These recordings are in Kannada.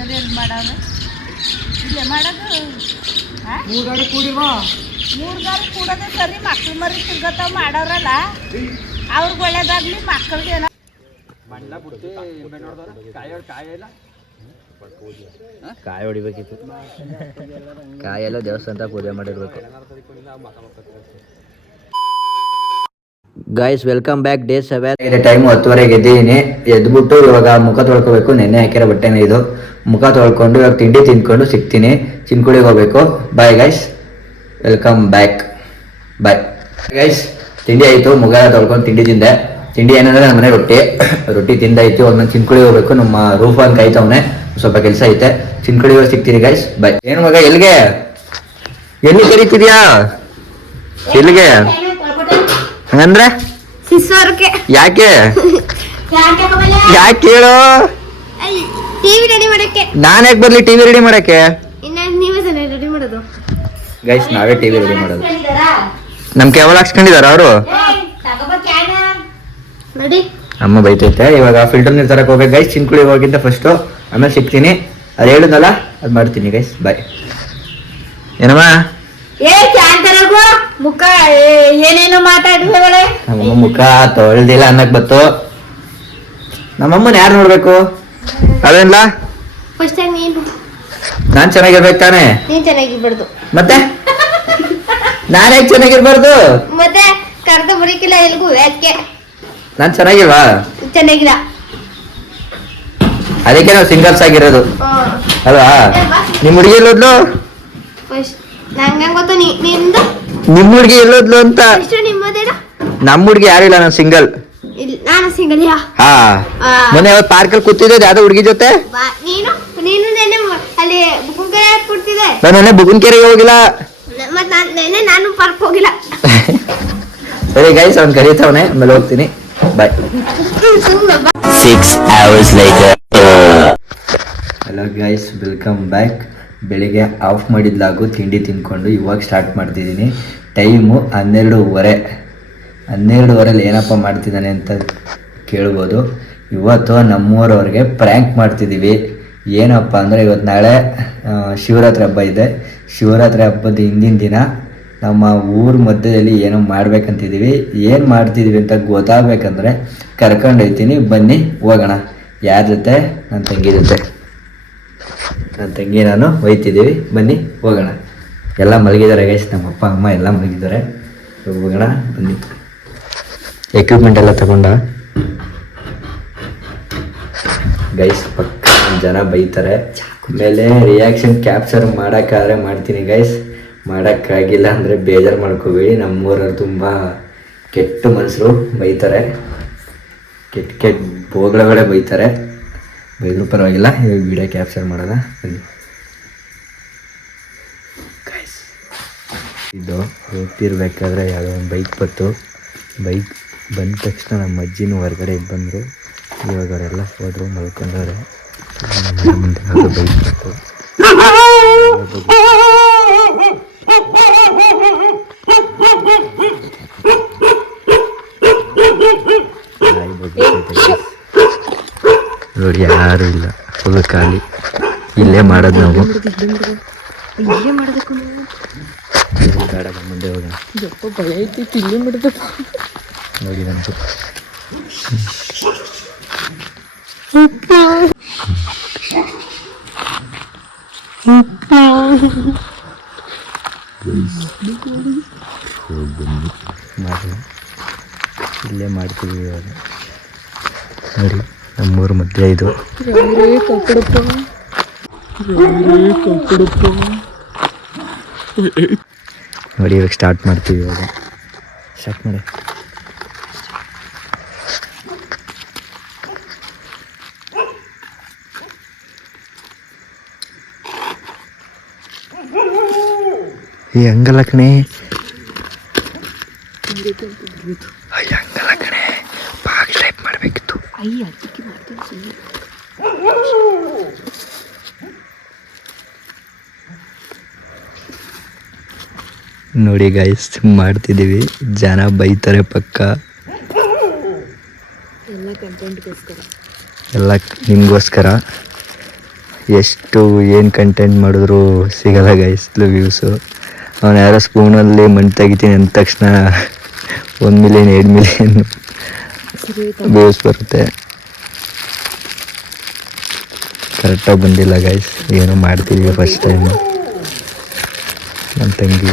ಎಲ್ಲಿ ಮಾಡೋದು ಇಲ್ಲೇ ಮಾಡೋದು ಮೂರು ಗಾಡಿ ಕೂಡೋದೇ ಸರಿ ಮಕ್ಳು ಮರಿ ತಿರ್ಗತ್ತಾವ ಮಾಡೋರಲ್ಲ ಅವ್ರಿಗೆ ಒಳ್ಳೇದಾಗ್ಲಿ ಮಕ್ಕಳಿಗೆ ಏನೋ ಕಾಯಿ ಹೊಡಿಬೇಕಿತ್ತು ಕಾಯೆಲ್ಲ ದೇವಸ್ಥಾನ ಪೂಜೆ ಮಾಡಿರ್ಬೇಕು. Guys welcome back day 7 time 10:30 ಎದ್ದಿದ್ದೀನಿ. ಎದ್ಬಿಟ್ಟು ಇವಾಗ ಮುಖ ತೊಳ್ಕೊಬೇಕು. ನೆನ್ನೆ ಹಾಕಿರೋ ಬಟ್ಟೆನೇ ಇದು. ಮುಖ ತೊಳ್ಕೊಂಡು ಇವಾಗ ತಿಂಡಿ ತಿಂದ್ಕೊಂಡು ಸಿಗ್ತೀನಿ. ಚಿನ್ಕುಳಿಗೆ ಹೋಗ್ಬೇಕು. Bye guys, welcome back. Bye guys. ತಿಂಡಿ ಆಯಿತು, ಮುಖ ತೊಳ್ಕೊಂಡು ತಿಂಡಿ ತಿಂದೆ. ತಿಂಡಿ ಏನಂದ್ರೆ ನಮ್ಮ ಮನೆ ರೊಟ್ಟಿ ತಿಂದಾಯ್ತು. ಇವಾಗ ನಾನು ಚಿನ್ಕುಳಿಗೆ ಹೋಗ್ಬೇಕು. ನಮ್ಮ ರೂಫಾನ್ ಕಾಯ್ತವನೆ, ಸ್ವಲ್ಪ ಕೆಲಸ ಐತೆ. ಚಿನ್ಕುಳಿಗೆ ಸಿಗ್ತೀನಿ ಗೈಸ್. ಬಾಯ್. ಏನು ಮಗ ಎಲ್ಲಿಗೆ ಕರೀತಿದ್ಯಾ? ಎಲ್ಲಿಗೆ ಹಂಗಂದ್ರೆ ಯಾಕೆ ಹೇಳು? ನಾನ್ ಯಾಕೆ ಬರ್ಲಿ ಟಿವಿ ರೆಡಿ ಮಾಡಕ್ಕೆ? ಗೈಸ್ ನಾವೇ ಟಿವಿ ರೆಡಿ ಮಾಡೋದು. ನಮ್ ಕೇವಲ ಹಾಕ್ಸ್ಕೊಂಡಿದಾರ ಅವರು. ಅಮ್ಮ ಬೈತೈತೆ. ಇವಾಗ ಫಿಲ್ಟರ್ ನೀರು ತರಕ್ ಹೋಗ್ಬೇಕು ಗೈಸ್. ಚಿನ್ಕುಳಿ ಹೋಗಿದ್ದ ಫಸ್ಟ್, ಆಮೇಲೆ ಸಿಗ್ತೀನಿ. ಅದು ಹೇಳಿದ್ನಲ್ಲ ಅದು ಮಾಡ್ತೀನಿ ಗೈಸ್. ಬಾಯ್. ಏನಮ್ಮ ಮುಖ ಏನೇನು ಮಾತಾಡಿದ್ರೆ ನಮ್ಮಮ್ಮ ಮುಖ ತೊಳ್ದಿಲ್ಲ ಅನ್ನಕ್ ಬತ್ತು. ನಮ್ಮಮ್ಮನ ಯಾರು ನೋಡ್ಬೇಕು? ಅದೇನಿಲ್ಲ, ನಾನ್ ಚೆನ್ನಾಗಿರ್ಬೇಕು ತಾನೆ? ನೀನ್ ಚೆನ್ನಾಗಿರ್ಬಾರ್ದು. ಮತ್ತೆ ನಾನ್ ಯಾಕೆ ಚೆನ್ನಾಗಿರ್ಬಾರ್ದು? ಮತ್ತೆ ಕರ್ದ ಬರೀಕಿಲ್ಲ ಎಲ್ಗೂ ಅದಕ್ಕೆ ನಾನ್ ಚೆನ್ನಾಗಿಲ್ವಾ? ಚೆನ್ನಾಗಿಲ್ಲ, ಅದಕ್ಕೆ ನಾವು ಸಿಂಗಲ್ಸ್ ಆಗಿರೋದು ಅಲ್ವಾ? ನಿಮ್ ಹುಡುಗಿ ಎಲ್ಲೋದ್ಲು? ನಂಗೆ ಗೊತ್ತು ನಿಂದು. ನಿಮ್ ಹುಡುಗಿ ಎಲ್ಲೋದ್ಲು ಅಂತ? ನಮ್ ಹುಡುಗಿ ಯಾರಿಲ್ಲ, ನಾನು ಸಿಂಗಲ್. ನಾನು ಸಿಂಗಲ್. ಹಾ, ಮೊನ್ನೆ ಯಾವತ್ತು ಪಾರ್ಕಲ್ಲಿ ಕೂತಿದ್ದೆ ಯಾವ್ದೋ ಹುಡುಗಿ ಜೊತೆ. ನೀನು ಅಲ್ಲಿ ಬುಗುನ್ಕೆರೆ ಕೊಡ್ತಿದ್ದೆ. ನಾನು ನೆನ್ನೆ ಬುಗುನ್ಕೆರೆಗೆ ಹೋಗಿಲ್ಲ. ನಾನು ಪಾರ್ಕ್ ಹೋಗಿಲ್ಲ. ಸರಿ ಗೈಸ್, ಅವ್ನು ಕರೀತಾವನೆ, ಆಮೇಲೆ ಹೋಗ್ತೀನಿ. ಬಾಯ್. 6 hours later. Hello guys, welcome back. ಬೆಳಿಗ್ಗೆ ಆಫ್ ಮಾಡಿದ್ಲಾಗು ತಿಂಡಿ ತಿಂದ್ಕೊಂಡು ಇವಾಗ ಸ್ಟಾರ್ಟ್ ಮಾಡ್ತಿದ್ದೀನಿ. ಟೈಮು 12:30 ಏನಪ್ಪ ಮಾಡ್ತಿದ್ದಾನೆ ಅಂತ ಕೇಳ್ಬೋದು. ಇವತ್ತು ನಮ್ಮೂರವ್ರಿಗೆ ಪ್ರ್ಯಾಂಕ್ ಮಾಡ್ತಿದ್ದೀವಿ. ಏನಪ್ಪ ಅಂದರೆ ಇವತ್ತು ನಾಳೆ ಶಿವರಾತ್ರಿ ಹಬ್ಬ ಇದೆ. ಶಿವರಾತ್ರಿ ಹಬ್ಬದ ಹಿಂದಿನ ದಿನ ನಮ್ಮ ಊರ ಮಧ್ಯದಲ್ಲಿ ಏನೋ ಮಾಡ್ಬೇಕಂತಿದ್ದೀವಿ. ಏನು ಮಾಡ್ತಿದ್ದೀವಿ ಅಂತ ಗೊತ್ತಾಗಬೇಕಂದ್ರೆ ಕರ್ಕೊಂಡೊಯ್ತೀನಿ, ಬನ್ನಿ ಹೋಗೋಣ. ಯಾರ ಜೊತೆ? ನನ್ನ ತಂಗಿ ಜೊತೆ. ನನ್ನ ತಂಗಿ ನಾನು ಒಯ್ತಿದ್ದೀವಿ, ಬನ್ನಿ ಹೋಗೋಣ. ಎಲ್ಲ ಮಲಗಿದ್ದಾರೆ ಗೈಸ್, ನಮ್ಮ ಅಪ್ಪ ಅಮ್ಮ ಎಲ್ಲ ಮಲಗಿದ್ದಾರೆ. ಹೋಗೋಣ ಬನ್ನಿ. ಎಕ್ವಿಪ್ಮೆಂಟ್ ಎಲ್ಲ ತಗೊಂಡ ಗೈಸ್. ಪಕ್ಕ ಜನ ಬೈತಾರೆ. ಆಮೇಲೆ ರಿಯಾಕ್ಷನ್ ಕ್ಯಾಪ್ಚರ್ ಮಾಡೋಕ್ಕಾದ್ರೆ ಮಾಡ್ತೀನಿ ಗೈಸ್, ಮಾಡೋಕ್ಕಾಗಿಲ್ಲ ಅಂದರೆ ಬೇಜಾರು ಮಾಡ್ಕೋಬೇಡಿ. ನಮ್ಮೂರವ್ರು ತುಂಬ ಕೆಟ್ಟ ಮನುಷ್ಯರು, ಬೈತಾರೆ. ಕೆಟ್ಟ ಬೋಗಳೊಳಗಡೆ ಬೈತಾರೆ. ಬೈದರೂ ಪರವಾಗಿಲ್ಲ, ಇವಾಗ ವಿಡಿಯೋ ಕ್ಯಾಪ್ಚರ್ ಮಾಡೋಣ ಬನ್ನಿ ಗೈಸ್. ಇದು ಹೋಗ್ತಿರ್ಬೇಕಾದ್ರೆ ಯಾವುದೋ ಒಂದು ಬೈಕ್ ಬಂದ ತಕ್ಷಣ ನಮ್ಮ ಅಜ್ಜಿನೂ ಹೊರಗಡೆ ಬಂದರು. ಇವಾಗ ಅವರೆಲ್ಲ ಹೋದ್ರು, ಮಲ್ಕೊಂಡವ್ರೆ. ಮುಂದೆ ಯಾವುದೋ ಬೈಕ್ ಬಂತು. ನೋಡಿ ಯಾರು ಇಲ್ಲ, ಫುಲ್ ಖಾಲಿ. ಇಲ್ಲೇ ಮಾಡೋದು ನಾವು. ಬೇಡ, ಮುಂದೆ ಹೋಗೋಣ. ನೋಡಿ ನಮ್ದು ಇಲ್ಲೇ ಮಾಡ್ತೀವಿ ಇವಾಗ. ನೋಡಿ ನಮ್ಮೂರ ಮಧ್ಯೆ ಇದು. ನೋಡಿ ಇವಾಗ ಸ್ಟಾರ್ಟ್ ಮಾಡ್ತೀವಿ. ಇವಾಗ ಸ್ಟಾರ್ಟ್ ಮಾಡಿ. ಹಂಗಲ್ಲ ಕಣೆ, ಹಂಗಲ್ಲ ಕಣೆ, ಬಾಗಿಲು ಟೈಪ್ ಮಾಡಬೇಕಿತ್ತು. ನೋಡಿ ಗೈಸ್, ಮಾಡ್ತಿದ್ದೀವಿ. ಜನ ಬೈತಾರೆ ಪಕ್ಕ. ಎಲ್ಲ ನಿಮಗೋಸ್ಕರ. ಎಷ್ಟು ಏನು ಕಂಟೆಂಟ್ ಮಾಡಿದ್ರು ಸಿಗಲ್ಲ ಗೈಸ್ ವ್ಯೂಸು. ಅವನು ಯಾರೋ ಸ್ಪೂನಲ್ಲಿ ಮಣ್ಣು ತೆಗಿತೀನಿ ಅಂದ ತಕ್ಷಣ 1 ಮಿಲಿಯನ್ 2 ಮಿಲಿಯನ್ ವ್ಯೂಸ್ ಬರುತ್ತೆ. ಕರೆಕ್ಟಾಗಿ ಬಂದಿಲ್ಲ ಗೈಸ್, ಏನೋ ಮಾಡ್ತಿದ್ವಿ ಫಸ್ಟ್ ಟೈಮು. ನನ್ನ ತಂಗಿ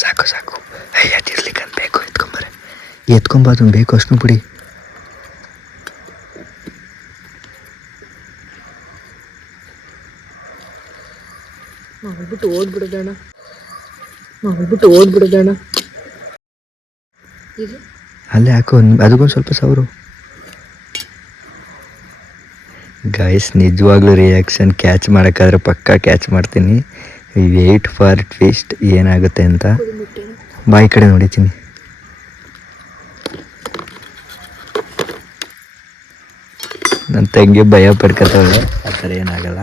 ಸಾಕು ಸಾಕು ಅದಿರ್ಲಿಕ್ಕಂತ ಬೇಕು. ಎತ್ಕೊಂಬಾರ್ದು ಬೇಕು ಅಷ್ಟು ಬಿಡಿ. ಓದ್ಬಿಡೋದಣ್ಣ ಅಲ್ಲೇ ಹಾಕೋ, ಅದಕ್ಕೊಂದು ಸ್ವಲ್ಪ ಸಾವಿರ. ಗೈಸ್ ನಿಜವಾಗ್ಲೂ ರಿಯಾಕ್ಷನ್ ಕ್ಯಾಚ್ ಮಾಡೋಕ್ಕಾದ್ರೆ ಪಕ್ಕಾ ಕ್ಯಾಚ್ ಮಾಡ್ತೀನಿ. ವೇಟ್ ಫಾರ್ ಟ್ವಿಸ್ಟ್ ಏನಾಗುತ್ತೆ ಅಂತ. ಬಾಯಿ ಕಡೆ ನೋಡಿತೀನಿ. ನನ್ನ ತಂಗಿ ಭಯ ಪಡ್ಕೊತಾಳೆ, ಆ ಥರ ಏನಾಗಲ್ಲ.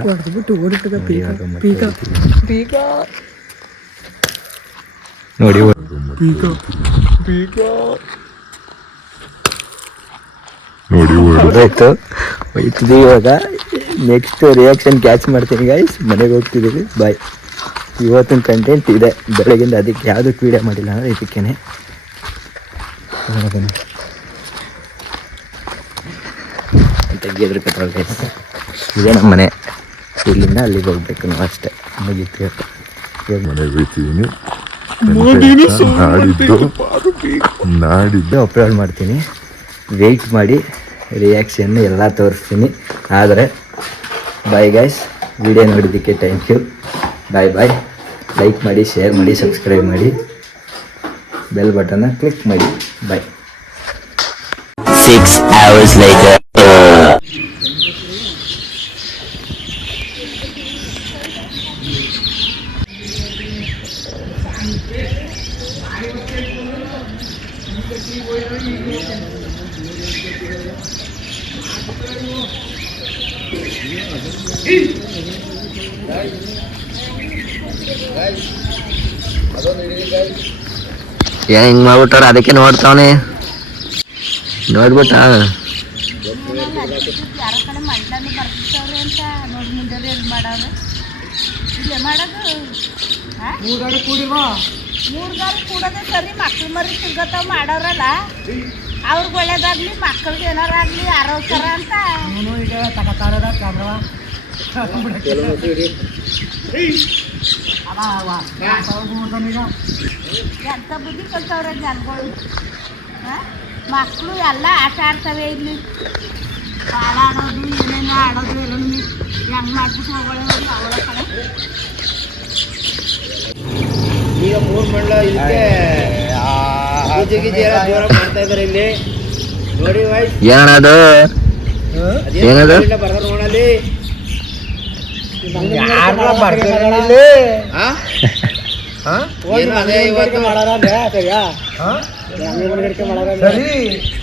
ನೋಡಿ ಆಯ್ತು ಹೋಯ್ತಿದ್ದೀವಿ. ಇವಾಗ ನೆಕ್ಸ್ಟ್ ರಿಯಾಕ್ಷನ್ ಕ್ಯಾಚ್ ಮಾಡ್ತೀನಿ ಗೈಸ್. ಮನೆಗೆ ಹೋಗ್ತಿದ್ದೀವಿ. ಬಾಯ್. ಇವತ್ತಿನ ಕಂಟೆಂಟ್ ಇದೆ ಬೆಳಗಿಂದ, ಅದಕ್ಕೆ ಯಾವುದಕ್ಕೆ ವೀಡಿಯೋ ಮಾಡಿಲ್ಲ ಅಂದರೆ ಇದಕ್ಕೇನೆ. ತೆಗೆದ್ರಕತ್ತವ್ರೆ ಇದೇ ನಮ್ಮ ಮನೆ. ಇಲ್ಲಿಂದ ಅಲ್ಲಿಗೆ ಹೋಗ್ಬೇಕು ನಾವು ಅಷ್ಟೇ, ಮುಗಿತು. ನಾಡಿದ್ದು ಅಪ್ಲೋಡ್ ಮಾಡ್ತೀನಿ. ವೆಯ್ಟ್ ಮಾಡಿ, ರಿಯಾಕ್ಷನ್ ಎಲ್ಲ ತೋರಿಸ್ತೀನಿ. ಆದರೆ ಬಾಯ್ ಗೈಸ್, ವಿಡಿಯೋ ನೋಡಿದ್ದಕ್ಕೆ thank you. Bye bye. Like ಮಾಡಿ, ಶೇರ್ ಮಾಡಿ, ಸಬ್ಸ್ಕ್ರೈಬ್ ಮಾಡಿ, ಬೆಲ್ ಬಟನ್ನ ಕ್ಲಿಕ್ ಮಾಡಿ. ಬಾಯ್. 6 hours later. ಏನು ಹಿಂಗೆ ಮಾಡ್ಬಿಟ್ಟಾರ, ಅದಕ್ಕೆ ನೋಡ್ತಾವನೆ. ನೋಡ್ಬಿಟ್ಟ ಮೂರು ಗಾಡಿ ಕೂಡೋದೇ ಸರಿ. ಮಕ್ಳು ಮರಿ ಸಿಗತ್ತಾವ ಮಾಡೋರಲ್ಲ, ಅವ್ರಿಗೆ ಒಳ್ಳೇದಾಗ್ಲಿ, ಮಕ್ಕಳಿಗೆ ಏನಾರಾಗ್ಲಿ ಆರೋಗ್ಯರ ಅಂತ. ಎಂತ ಬುದ್ಧಿ ಕಲ್ತವ್ರೆ ಜನಗಳು. ಮಕ್ಕಳು ಎಲ್ಲ ಆಟ ಆಡ್ತವೆ ಇಲ್ಲಿ. ಕಾಲ ಆಡೋದು, ಏನೇನೋ ಆಡೋದು ಎಲ್ಲ ಹೆಂಗೆ ಮಾಡ್ಬಿಟ್ಟು ಹೋಗೋಳೆ ಅವಳ ಕಡೆ. ಈಗ 3 ಮಂಡಲ ಇದಕ್ಕೆ ಪೂಜೆ ಗೀಜೆ ಎಲ್ಲ ಜೋರ ಮಾಡ್ತಾ ಇದಾರೆ ಇಲ್ಲಿ ನೋಡಿ. ಏನದು ಏನದು ಬರ್ತಾರ ನೋಡಲ್ಲಿ. ಸರಿ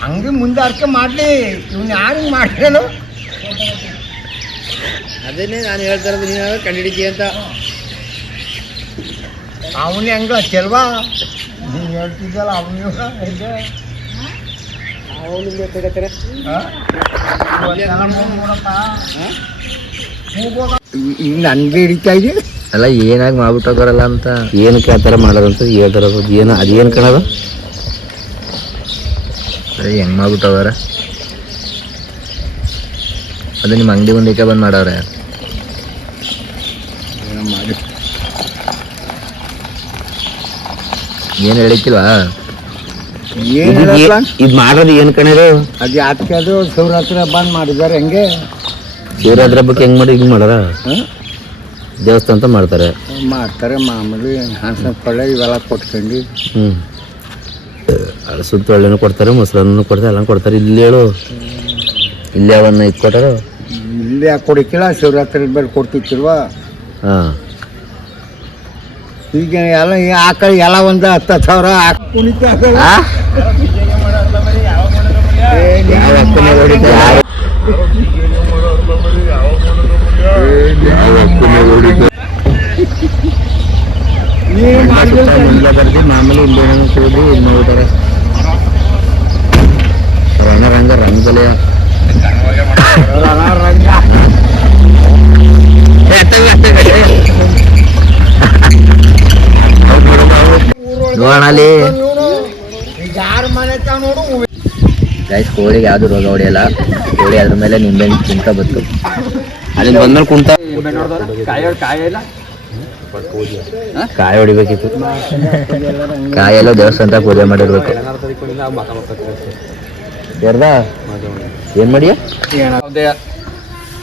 ಹಂಗೆ ಮುಂದೆ ಅರ್ಕೆ ಮಾಡ್ಲಿ. ಇವ್ನು ಯಾರು ಹಿಂಗೆ ಮಾಡ್ತೇನು? ಅದನ್ನೇ ನಾನು ಹೇಳ್ತಾ ಇರೋದು, ನೀನು ಕಂಡಿಡಿದ್ದಿ ಅಂತ. ಅವನೇ ಹಂಗ ಹಚ್ಚಲ್ವಾ ನೀನು ಹೇಳ್ತಿದ್ದಲ್ಲ ಅವನು ಹೆಂಗೆ ಈಗ ನನ್ಗೆ ಹಿಡಿತಾ ಇದೆ ಅಲ್ಲ. ಏನಾಗಿ ಮಾಡ್ಬಿಟ್ಟೋಗಾರಲ್ಲ ಅಂತ ಏನಕ್ಕೆ ಆ ಥರ ಮಾಡೋದಂತ ಹೇಳ್ತಾರದು. ಏನು ಅದೇನು ಕಣದು ಅದೇ ಹೆಂಗೆ ಮಾಡ್ಬಿಟ್ಟೋಗಾರ. ಅದು ನಿಮ್ಮ ಅಂಗಡಿ ಮುಂದಕ್ಕೆ ಬಂದು ಮಾಡವ್ರೆ. ಮಾಡಿ ಏನು ಹೇಳಿಕ್ಕಿಲ್ವಾ? ಏನು ಇದು ಮಾಡೋದು ಏನು ಕಣರು? ಅದು ಯಾಕೆ ಅದು ಶಿವರಾತ್ರಿ ಹಬ್ಬ ಮಾಡಿದ್ದಾರೆ. ಹೆಂಗೆ ಶಿವರಾತ್ರಿ ಹಬ್ಬಕ್ಕೆ ಹೆಂಗೆ ಮಾಡಿ ಹಿಂಗೆ ಮಾಡಾರ? ದೇವಸ್ಥಾನ ಅಂತ ಮಾಡ್ತಾರೆ ಮಾಮೂಲಿ ಹಣ್ಣು ಪಳ್ಳೆ ಇವೆಲ್ಲ ಕೊಟ್ಕೊಂಡು. ಅಳಸುತ್ತ ಒಳ್ಳೆನೂ ಕೊಡ್ತಾರೆ, ಮೊಸರನ್ನು ಕೊಡ್ತಾರೆ, ಎಲ್ಲ ಕೊಡ್ತಾರೆ. ಇಲ್ಲಿ ಹೇಳು, ಇಲ್ಲಿ ಅವನ್ನ ಇದು ಕೊಟ್ಟಾರ. ಇಲ್ಲಿ ಯಾಕೆ ಕೊಡಕ್ಕಿಲ್ಲ? ಶಿವರಾತ್ರಿ ಬೇರೆ ಕೊಡ್ತಿರ್ವಾ? ಹಾಂ. ಈಗ ಎಲ್ಲ ಆ ಕಡೆ ಎಲ್ಲ ಒಂದು 10,000 ಕುಣಿತ ನೀನು ಮಾಡಿದ್ರೆ ಮುಂದೆ ಬರ್ದು ಮಾಮೂಲಿ ಇಲ್ಲಿ ಕೂದಿ ಇಲ್ಲಿ ನೋಡ್ತಾರೆ ರಂಗ ರಂಗಲೆ ನೋಡೋಣ ಅಲ್ಲಿ ಯಾರ ಮನೆ ನೋಡು ಗೈಸ್ ಕೋಳಿಗೆ ಯಾವ್ದು ರೋಗ ಹೊಡೆಯಲ್ಲ ಕೋಳಿ ಅದ್ರ ಮೇಲೆ ನಿಂಬೆಹಣ್ಣು ಕುಂಟ ಬತ್ತು ಅಲ್ಲಿ ಬಂದ್ಮೇಲೆ ಕುಂಟ ಕಾಯಿ ಹೊಡಿಬೇಕಿತ್ತು ಕಾಯೆಲ್ಲ ದೇವಸ್ಥಾನ ಪೂಜೆ ಮಾಡಿರ್ಬೇಕು ಯಾರ್ದ ಏನ್ ಮಾಡಿಯ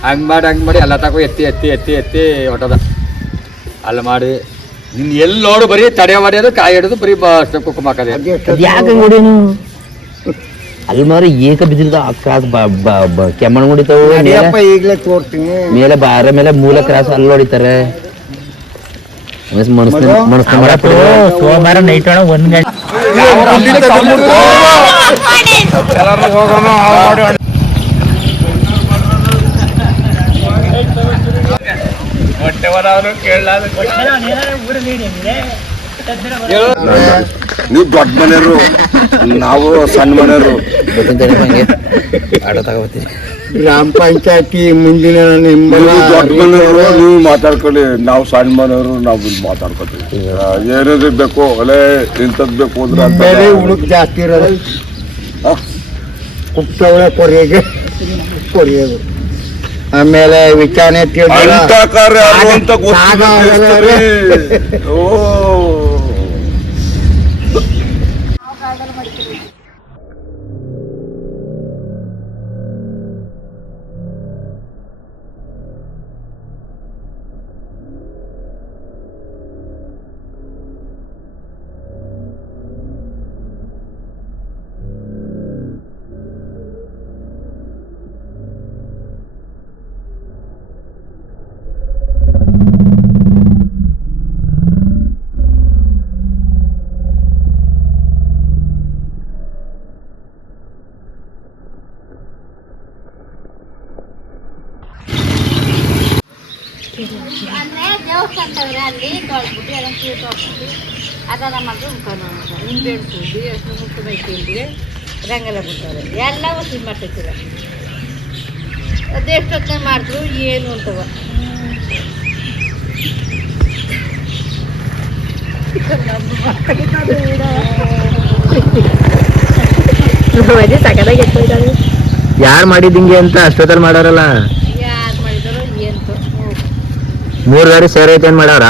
ಹಂಗ್ ಮಾಡಿ ಎಲ್ಲ ತಗೋ ಎತ್ತಿ ಹೊಟ್ಟದ ಅಲ್ಲ ಮಾಡಿ ನಿನ್ ಎಲ್ಲಿ ನೋಡು ಬರೀ ತಡೆ ಹೊಡೆಯೋದು ಕಾಯಿ ಹಿಡಿದು ಬರೀ ಕುಕ್ಕುಮ ಹಾಕದೆ ಯಾಕೆ ಹೊಡಿನು ಅಲ್ಲಿ ಮಾರಿ ಏಕ ಬಿದ್ದಿಲ್ದ ಕ್ರಾಸ್ ಕೆಮ್ಮಣ ಹೊಡಿತಾವ ಈಗಲೇ ತೋರ್ತೀನಿ ಮೇಲೆ ಬಾರ ಮೇಲೆ ಮೂಲ ಕ್ರಾಸ್ ಅಲ್ಲಿ ಹೊಡಿತಾರೆ ಸೋಮವಾರ ನೈಟ್ ಒಳಗೆ 1 ಗಂಟೆ ನೀವು ದೊಡ್ಡ ಮನೆಯವರು ನಾವು ಸಣ್ಣ ಮನೆಯವರು ಆಟೋ ತಗೋತೀನಿ ಗ್ರಾಮ ಪಂಚಾಯತಿ ಮುಂದಿನ ನೀವು ದೊಡ್ಡ ಮನೆಯವರು ನೀವು ಮಾತಾಡ್ಕೊಳ್ಳಿ ನಾವು ಸಣ್ಣ ಮನೆಯವರು ನಾವು ಇಲ್ಲಿ ಮಾತಾಡ್ಕೊತೀವಿ ಏನೇನು ಬೇಕು ಒಲೆ ಇಂಥದ್ದು ಬೇಕು ಅಂದ್ರೆ ಹುಡುಕ್ ಜಾಸ್ತಿ ಇರೋದು ಕುಪ್ಪಳೆ ಕೊರಿಯೋದು ಆಮೇಲೆ ವಿಚಾರಣೆ ಅಂತ ಕಾರ್ಯ ಅಂತ ಗೊತ್ತಿಲ್ಲ. ಓ ಅಂದರೆ ದೇವಸ್ಥಾನ ಅಲ್ಲಿ ತೊಳ್ಬಿಟ್ಟು ಎಲ್ಲ ಕ್ಯೂಟ್ ಹಾಕ್ಬಿಟ್ಟು ಅದೆಲ್ಲ ಮಾಡಿದ್ರೆ ಮುಖ ನಿಂಬೆ ಹಣ್ಣು ಎಷ್ಟು ಮುಖ ಬೈತಿದ್ರೆ ರಂಗೆಲ್ಲ ಬಿಡ್ತಾರೆ ಎಲ್ಲ ವಸೂಲಿ ಮಾಡ್ತೈತಿಲ್ಲ ಅದೆಷ್ಟೊತ್ತನೆ ಮಾಡಿದ್ರು ಏನು ಅಂತವ ಯಾರು ಮಾಡಿದಿಂಗೆ ಅಂತ ಅಷ್ಟೊತ್ತಲ್ಲಿ ಮಾಡೋರಲ್ಲ ಯಾರು ಮಾಡಿದಾರೋ ಏನು 3 ದಾರಿ ಸೇರೈತೆ ಏನ್ ಮಾಡವ್ರ